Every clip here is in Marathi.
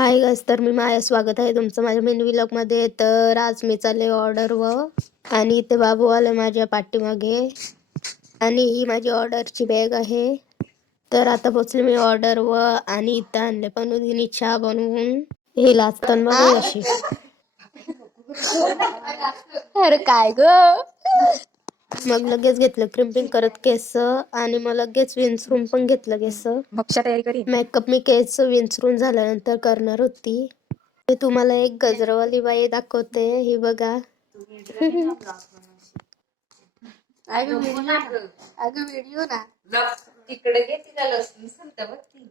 हाय गाईस, तर मी माया स्वागत आहे तुमचं माझ्या मिनी व्लॉगमध्ये. तर आज मी चालले ऑर्डरवर आणि इथे बाबू आले माझ्या पाठीमागे आणि ही माझी ऑर्डरची बॅग आहे. तर आता पोचले मी ऑर्डरवर आणि इथं आणले पण तिने चहा बनवून हे लाचतन बघा अशी. अरे काय ग. मग लगेच घेतलं क्रिम्पिंग करत केस आणि मग लगेच विंचरून पण घेतलं केस. भक्ष्या तयारी करी. मेकअप मी केस विंचरून झाल्यानंतर करणार होती. मी तुम्हाला एक गजरावाली बाई दाखवते, ही बघा. अगं व्हिडिओ ना तिकडे घे तिला लसूण सांगता बघ ती.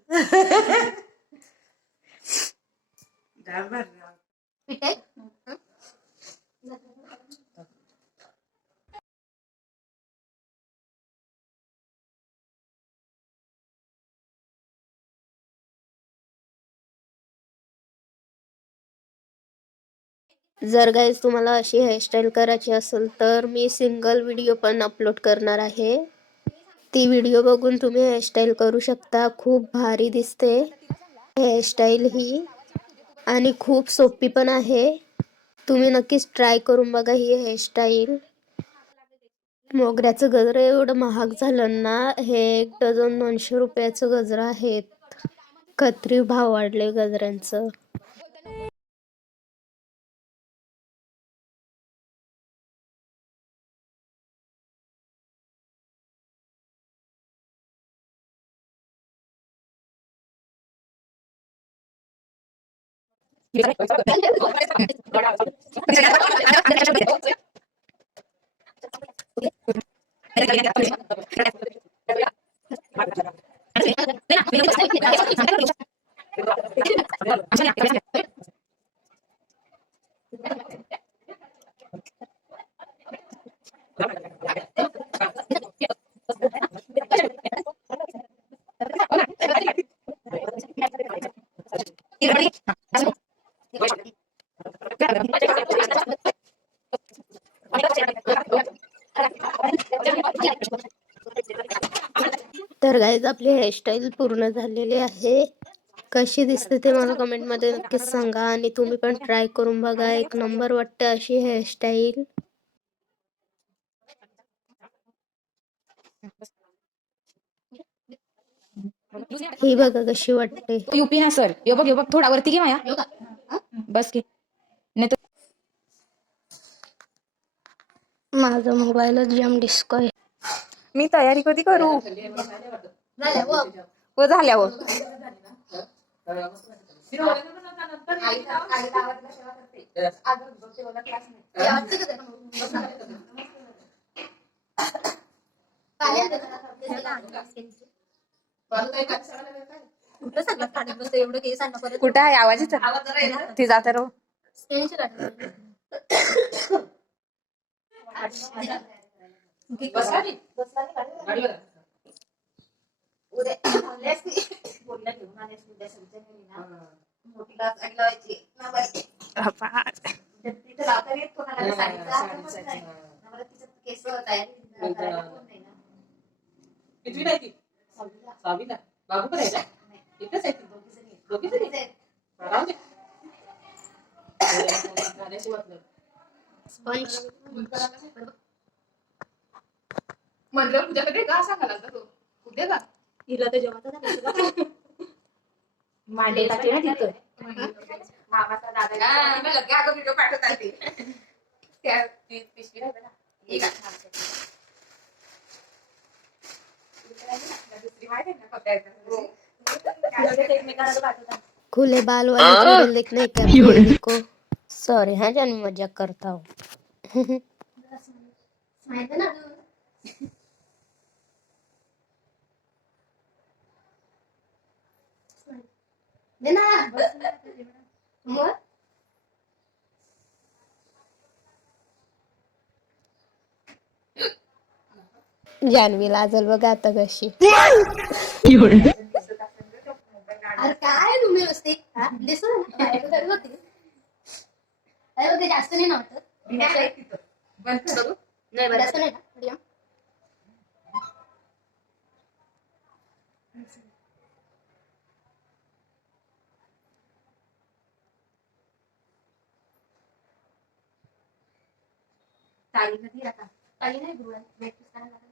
जर गाईस तुम्हाला अशी हेअरस्टाईल करायची असेल तर मी सिंगल व्हिडिओ पण अपलोड करणार आहे. ती व्हिडिओ बघून तुम्ही हेअरस्टाईल करू शकता. खूप भारी दिसते हेअरस्टाईल ही आणि खूप सोपी पण आहे. तुम्ही नक्कीच ट्राय करून बघा ही हेअरस्टाईल. मोगऱ्याचं गजरा एवढं महाग झालं ना, हे 1 डझन 200 रुपयाचं गजरा आहेत. खत्री भाव वाढले गजऱ्यांचं. तर गाईज आपली हेअरस्टाईल पूर्ण झालेली आहे. कशी दिसते ते मला कमेंटमध्ये नक्कीच सांगा आणि तुम्ही पण ट्राय करून बघा. 1 नंबर वाटते अशी हेअरस्टाईल. ही बघा कशी वाटते. यूपी ना सर. यो बघ थोडा वरती घे माया. बस की. नाही माझा मोबाईलच जाम डिस्को आहे. मी तयारी कधी करू? व झाल्यावर कुठं आहे आवाज येतो? ती जाते रो. म्हणलं तुझ्याकडे का सांगायला तो उद्या का हिला तर जेवणाचा मांडे टाकले ना तिथं मामाचा दादा मी लगे अगं व्हिडिओ पाठवतात ते त्या पिशवी राहिली ना एक दुसरी माहिती ना पत्त्याचं खुले बाल वाले वीडियो देख नहीं करते इनको. सॉरी हाँ जान, मजाक करता हूँ. जानवी लाजल बघा आता कशी. अरे काय तुम्ही व्यवस्थित दिसत होती. अरे जास्त नाही नव्हतं. नाही जास्त नाही ना. ताई कधी आता ताई नाही गुरुवार भेटूच करायला लागणार.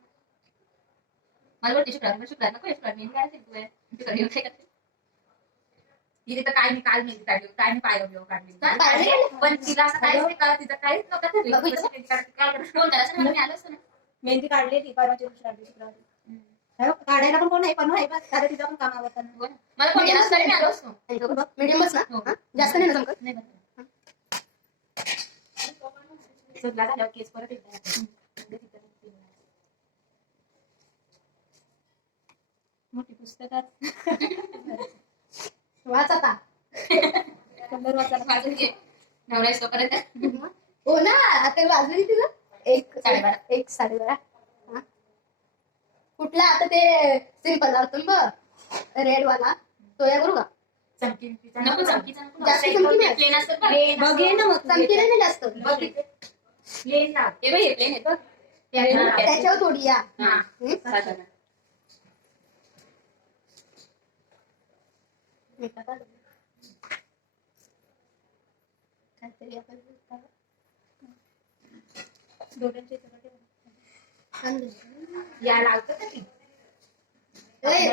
मला वाटतं शुक्रार नको शुक्रार मी काय शिकतोय तिथे तर काय मी काल मेहंदी काढली काय मी पाय काढली पण तिला असं काहीच नाही कळत तिचं काहीच नव्हतं आलोच ना मेहंदी काढलेली परवाची काढली शुक्रवारी. काढायला पण कोण नाही पण आहे बस तिचा पण काम आवडतं. मला कोण येणार तरी मी आलोच ना मीडियमच ना हो. हा? जास्त नाही ना संकट नाही सगळा झाल्यावर केस परत एकदा मोठी पुस्तकात वाच आता कंबर वाचायला वाजून घे नवरा तोपर्यंत हो ना आता वाजली तिला 12:30. 1:12 हा? कुठला आता ते सिंपल अर्थ बघ रेड वाला तो या करू का चमकीचा नको चमकीचा नको जास्त चमकी नाही. प्लेन असतं बघ ये ना मग चमकी नाही जास्त बघ इथे प्लेन लाव हे बघ हे प्लेन आहे बघ त्याच्यावर थोडी या हा हम्म? साधारण. काहीतरी आपण डोळ्यांच्या इथे या लावतं का ती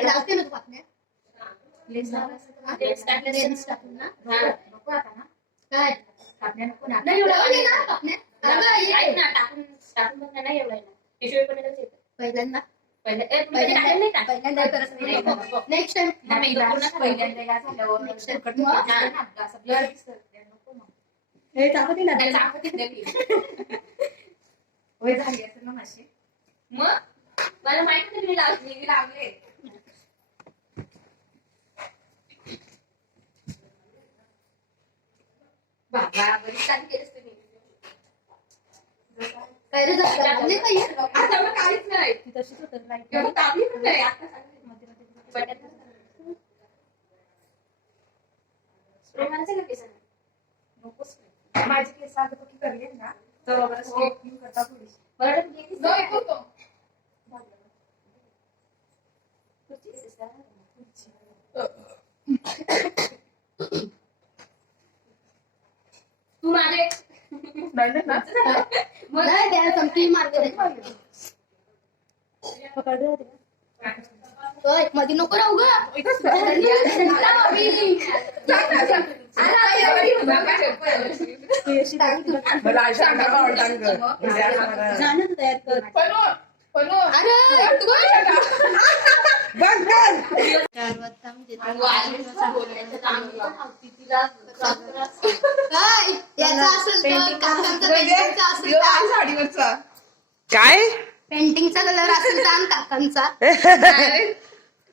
लावते ना तू पाकण्या लेन्स लावलं लेन्स टाकून ना नको आता ना काय कापण्या नको ना नाही लावले ना पाकण्या ऐक ना टाकून बघ ना नाही एवढा पिशवी पण येतं पहिल्यांदा पहिलं तुम्ही टाकलं नाही का पहिल्यांदा नेक्स्ट टाइम पहिल्यांदा या झाल्यावर Next time. फुकट नको ना. असं blur दिसतं. नको मग. हे टाकते ना त्याला चाकू तिथे ठेवली. होय झाली असेल ना माशी मग मला माहित नाही मी लावले बाबा बरी चालू केलीस तुम्ही काय रे जास्त लागले काही आता एवढं काहीच नाही ती तशीच होतं लाईट एवढं तापली पण नाही आता मध्ये मध्ये स्प्रे मारायचं का केसांना? नको spray. माझी केस आता पक्की करली ना तर वगैरे स्ट्रेटनिंग करता थोडीशी मला वाटलं तुम्ही एकटीच करता. कुठची केस आहे? तू माझे मग नाही त्या चमकी मारते पकडले होते ओय मध्ये नको राहू ग ती अशी टाकली जाणं तू तयार कर काय याचा असेल तर काकांचा पेंटिंगचा असेल तर साडीवरचा काय पेंटिंगचा कलर असेल तर आण काकांचा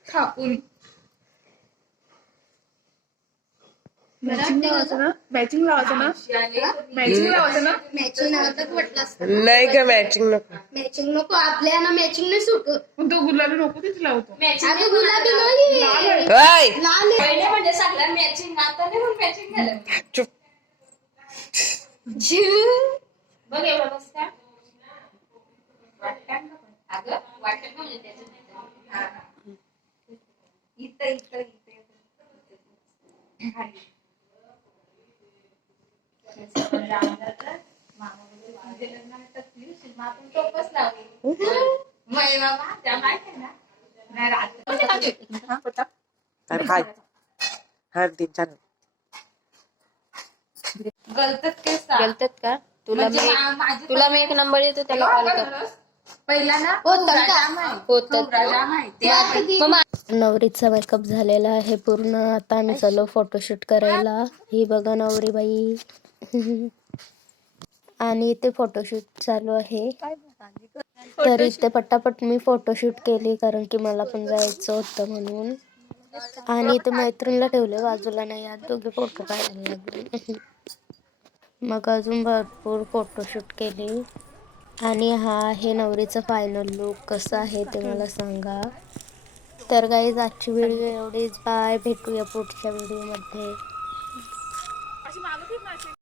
छापून मॅचिंग लावायचं ना मॅचिंग लावायचं ना मॅचिंग तर म्हटलं असतं नाही का मॅचिंग नको मॅचिंग नको आपल्याला मॅचिंग नाही सुट तो गुलाबी नको तेच लावतो अगं गुलाबी नाही ओय, लाल आहे. पहिले म्हणजे सगळं मॅचिंग आता नाही पण मॅचिंग झालं चुप बघ एवढं बस का वाटतं का पण? अगं वाटतं का म्हणजे त्याचं हा. इथं खाली. मामा वगैरे तुझे लग्न आहे तर फिरशील, मग आपण टोपच लावू. मग बाबा त्या माहिती आहे ना नाही राहत. अरे हाय हर दिन छान गलतात का तुला म्हणजे माझी तुला मी एक नंबर देतो त्याला कॉल कर पहिला ना नवरीचा मेकअप झालेला आहे पूर्ण. आता आम्ही चालू फोटोशूट करायला. ही बघा नवरी बाई आणि इथे फोटोशूट चालू आहे. तर इथे पटापट मी फोटोशूट केली कारण की मला पण जायचं होतं म्हणून. आणि इथे मैत्रिणीला ठेवले बाजूला, नाही यात दोघे फोटो काढायला लागले. मग अजून भरपूर फोटोशूट केले. आणि हा आहे नवरीचा फायनल लुक. कसं आहे ते मला सांगा. तर गाईज आजची व्हिडिओ एवढीच. बाय, भेटूया पुढच्या व्हिडिओमध्ये.